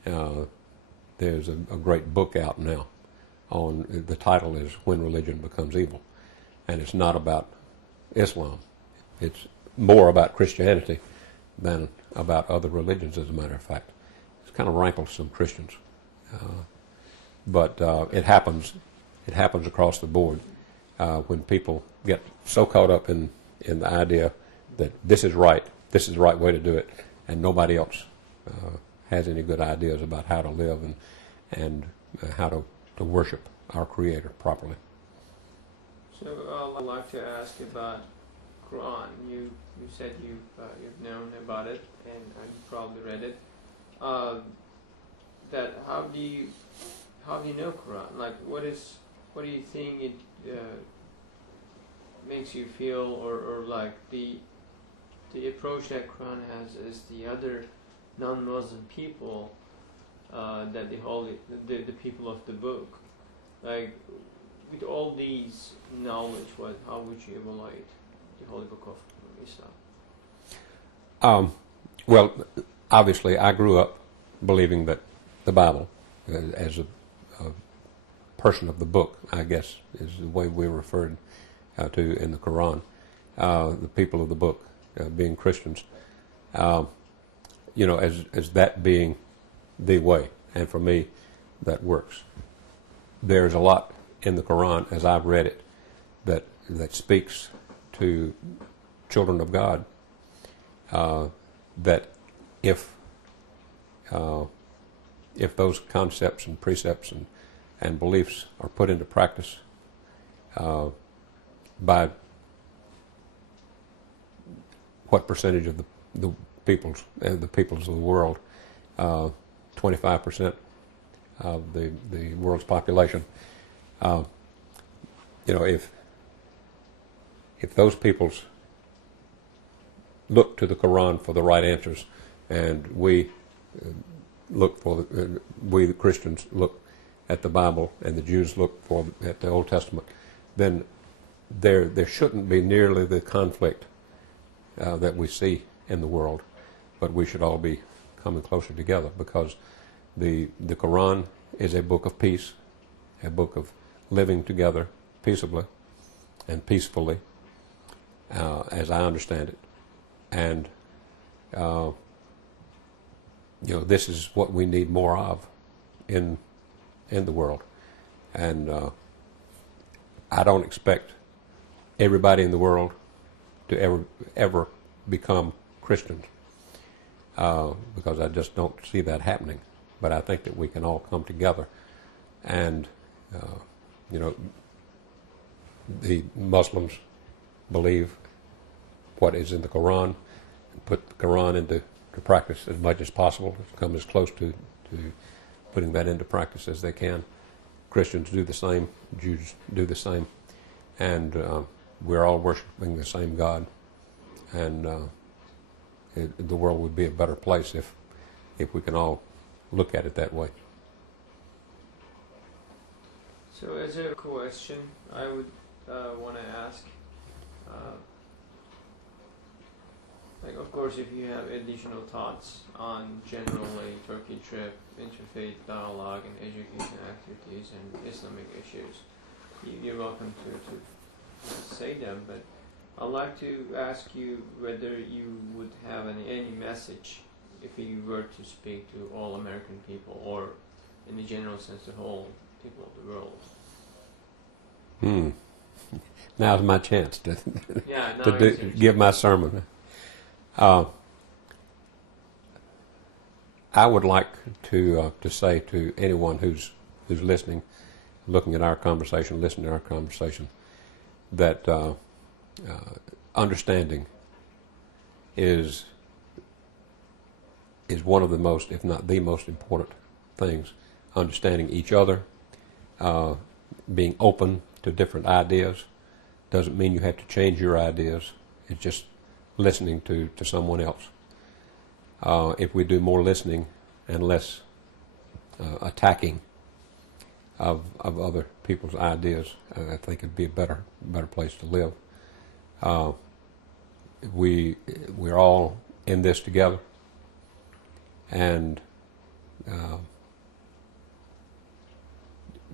There's a great book out now on, the title is When Religion Becomes Evil, and it's not about Islam. It's more about Christianity than about other religions, as a matter of fact. It kind of rankles some Christians. But it happens across the board when people get so caught up in the idea that this is right, this is the right way to do it, and nobody else has any good ideas about how to live and how to worship our Creator properly. So I'd like to ask about Quran. You said you've known about it and you probably read it. That how do you know Quran? Like what do you think it makes you feel, or like the approach that Quran has is the other non-Muslim people that the people of the book, like with all these knowledge, how would you evaluate the Holy Book of Islam? Well, obviously, I grew up believing that the Bible, as a person of the book, I guess, is the way we're referred to in the Quran. The people of the book, being Christians, as that being the way, and for me, that works. There's a lot in the Quran, as I've read it, that speaks to children of God. That if those concepts and precepts and beliefs are put into practice by what percentage of the peoples of the world, 25% of the world's population, if those peoples look to the Quran for the right answers, and we the Christians look at the Bible, and the Jews look at the Old Testament, then there shouldn't be nearly the conflict that we see in the world, but we should all be coming closer together, because the Quran is a book of peace, a book of living together peaceably and peacefully, as I understand it. And this is what we need more of in the world. And I don't expect everybody in the world to ever become Christians, because I just don't see that happening. But I think that we can all come together, and the Muslims believe what is in the Quran, and put the Quran into practice as much as possible, come as close to putting that into practice as they can. Christians do the same, Jews do the same, and we're all worshiping the same God, and the world would be a better place if we can all look at it that way. So as a question, I would want to ask, of course, if you have additional thoughts on generally Turkey trip, interfaith dialogue, and education activities and Islamic issues, you're welcome to say them. But I'd like to ask you whether you would have any message if you were to speak to all American people, or in the general sense, the whole people of the world. Now's my chance to give my sermon. I would like to say to anyone who's listening, looking at our conversation, listening to our conversation, that understanding is one of the most, if not the most important things. Understanding each other, being open to different ideas, doesn't mean you have to change your ideas. It's just listening to someone else. If we do more listening and less attacking of other people's ideas, I think it'd be a better place to live. We're all in this together, and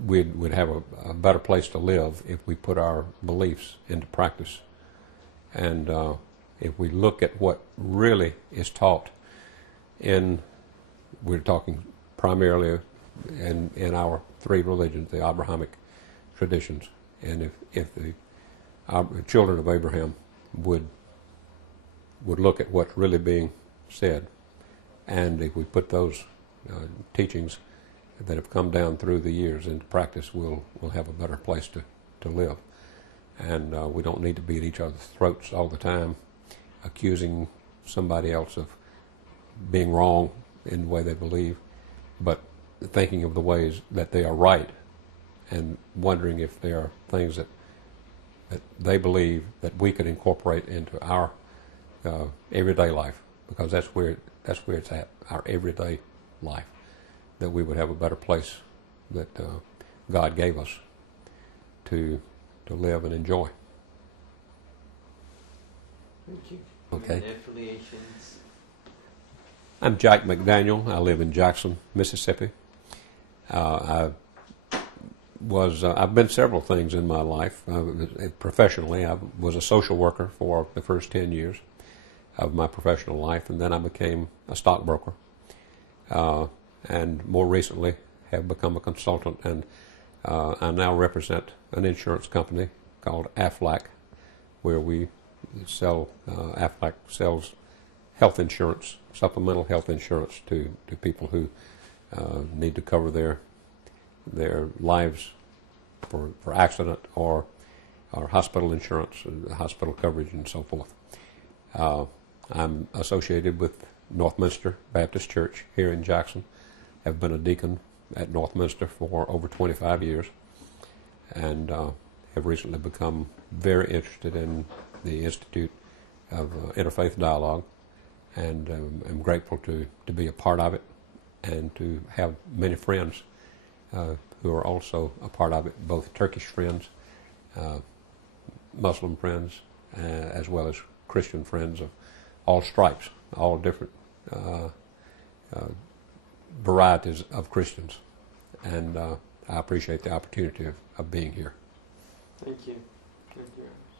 we'd have a better place to live if we put our beliefs into practice. And if we look at what really is taught we're talking primarily in our three religions, the Abrahamic traditions, and if our children of Abraham would look at what's really being said, and if we put those teachings that have come down through the years into practice, we'll have a better place to live. And we don't need to be at each other's throats all the time, accusing somebody else of being wrong in the way they believe, but thinking of the ways that they are right and wondering if there are things that they believe that we could incorporate into our everyday life, because that's where it's at, our everyday life, that we would have a better place that God gave us to live and enjoy. Thank you. Okay. And affiliations. I'm Jack McDaniel. I live in Jackson, Mississippi. I've been several things in my life. Professionally, I was a social worker for the first 10 years of my professional life, and then I became a stockbroker. And more recently have become a consultant, and I now represent an insurance company called Aflac, where we sell, Aflac sells health insurance, supplemental health insurance to people who need to cover their lives for accident or hospital insurance, hospital coverage, and so forth. I'm associated with Northminster Baptist Church here in Jackson. Have been a deacon at Northminster for over 25 years, and have recently become very interested in the Institute of Interfaith Dialogue, and I'm grateful to be a part of it and to have many friends who are also a part of it, both Turkish friends, Muslim friends, as well as Christian friends of all stripes, all different varieties of Christians. And I appreciate the opportunity of being here. Thank you. Thank you.